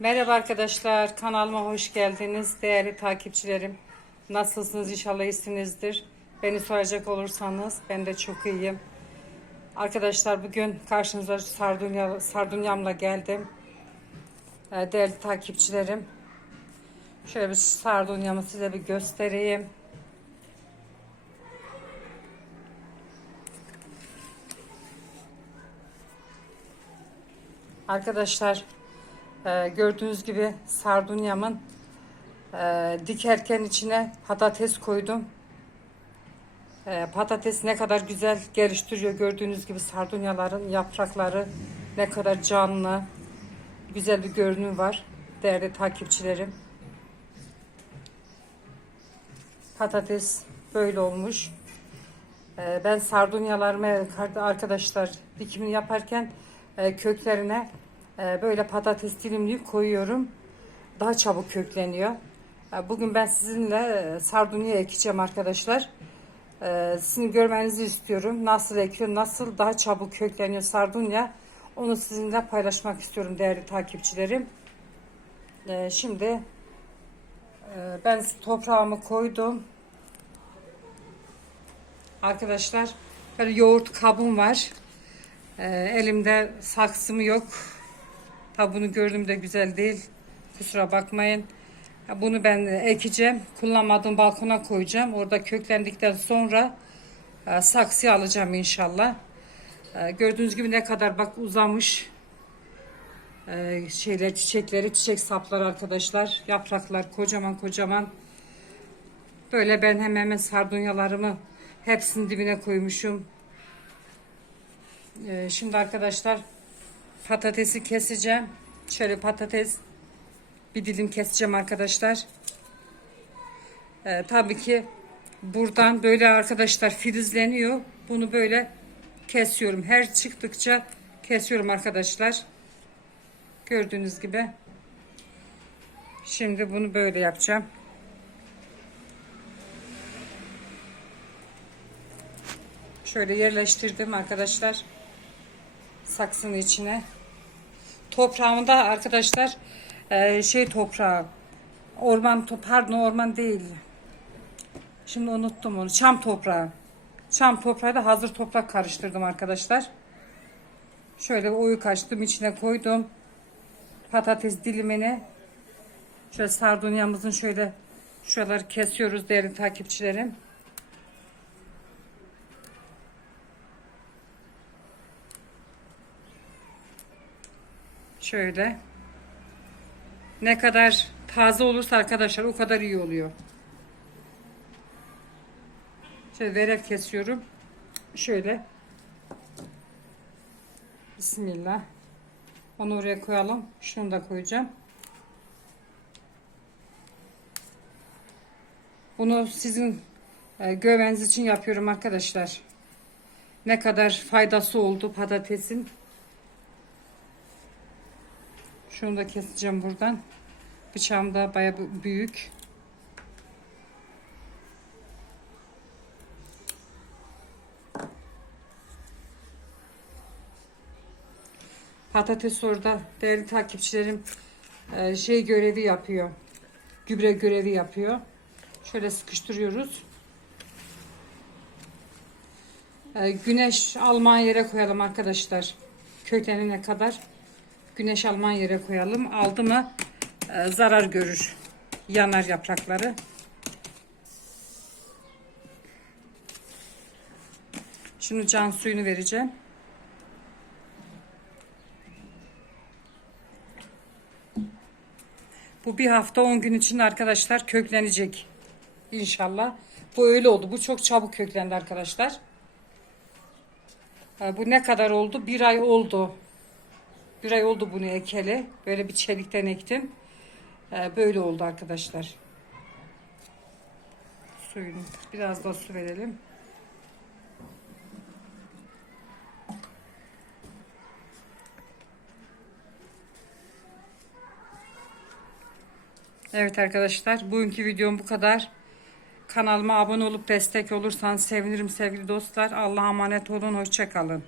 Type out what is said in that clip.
Merhaba arkadaşlar, kanalıma hoş geldiniz. Değerli takipçilerim, nasılsınız? İnşallah iyisinizdir. Beni soracak olursanız ben de çok iyiyim. Arkadaşlar bugün karşınıza sardunya, sardunyamla geldim. Ee, Değerli takipçilerim, şöyle bir sardunyamı size bir göstereyim. Arkadaşlar ee, gördüğünüz gibi sardunyamın e, dikerken içine patates koydum. Ee, patates ne kadar güzel geliştiriyor gördüğünüz gibi sardunyaların yaprakları ne kadar canlı güzel bir görünüm var değerli takipçilerim. Patates böyle olmuş. Ee, ben sardunyalarımı arkadaşlar dikimini yaparken e, köklerine böyle patates dilimleyip koyuyorum. Daha çabuk kökleniyor. Ee, bugün ben sizinle e, sardunya ekeceğim arkadaşlar. Ee, sizin görmenizi istiyorum. Nasıl ekiyor, nasıl daha çabuk kökleniyor sardunya. Onu sizinle paylaşmak istiyorum değerli takipçilerim. Şimdi e, ben toprağımı koydum. Arkadaşlar böyle yoğurt kabım var. Elimde saksım yok. Ha bunu gördüm de güzel değil. Kusura bakmayın. Ha, bunu ben ekeceğim. Kullanmadığım balkona koyacağım. Orada köklendikten sonra e, saksıya alacağım inşallah. E, gördüğünüz gibi ne kadar bak uzamış. E, şeyler çiçekleri, çiçek sapları arkadaşlar. Yapraklar kocaman kocaman. Böyle ben hemen hemen sardunyalarımı hepsinin dibine koymuşum. E, şimdi arkadaşlar patatesi keseceğim. Şöyle patates bir dilim keseceğim arkadaşlar. Ee, tabii ki buradan böyle arkadaşlar filizleniyor. Bunu böyle kesiyorum. Her çıktıkça kesiyorum arkadaşlar. Gördüğünüz gibi. Şimdi bunu böyle yapacağım. Şöyle yerleştirdim arkadaşlar saksının içine. Toprağımda arkadaşlar e, şey toprağı orman pardon orman değil. Şimdi unuttum onu. Çam toprağı. Çam toprağı da hazır toprak karıştırdım arkadaşlar. Şöyle oyu kaçtım içine koydum. Patates dilimini şöyle sardunyamızın şöyle şuraları kesiyoruz değerli takipçilerim. Şöyle. Ne kadar taze olursa arkadaşlar o kadar iyi oluyor. Şöyle verek kesiyorum. Şöyle. Bismillah. Onu oraya koyalım. Şunu da koyacağım. Bunu sizin e, görmeniz için yapıyorum arkadaşlar. Ne kadar faydası oldu patatesin. Şunu da keseceğim buradan. Bıçağım da baya büyük. Patates orada değerli takipçilerim e, şey görevi yapıyor. Gübre görevi yapıyor. Şöyle sıkıştırıyoruz. E, güneş alman yere koyalım arkadaşlar. Köklenene kadar güneş alman yere koyalım. Aldı mı e, zarar görür. Yanar yaprakları. Şimdi can suyunu vereceğim. Bu bir hafta 10 gün için arkadaşlar köklenecek. İnşallah. Bu öyle oldu. Bu çok çabuk köklendi arkadaşlar. E, bu ne kadar oldu? Bir ay oldu. Bir ay oldu bunu ekeli. Böyle bir çelikten ektim. Ee, böyle oldu arkadaşlar. Suyunu biraz da su verelim. Evet arkadaşlar bugünkü videom bu kadar. Kanalıma abone olup destek olursanız sevinirim sevgili dostlar. Allah'a emanet olun. Hoşçakalın.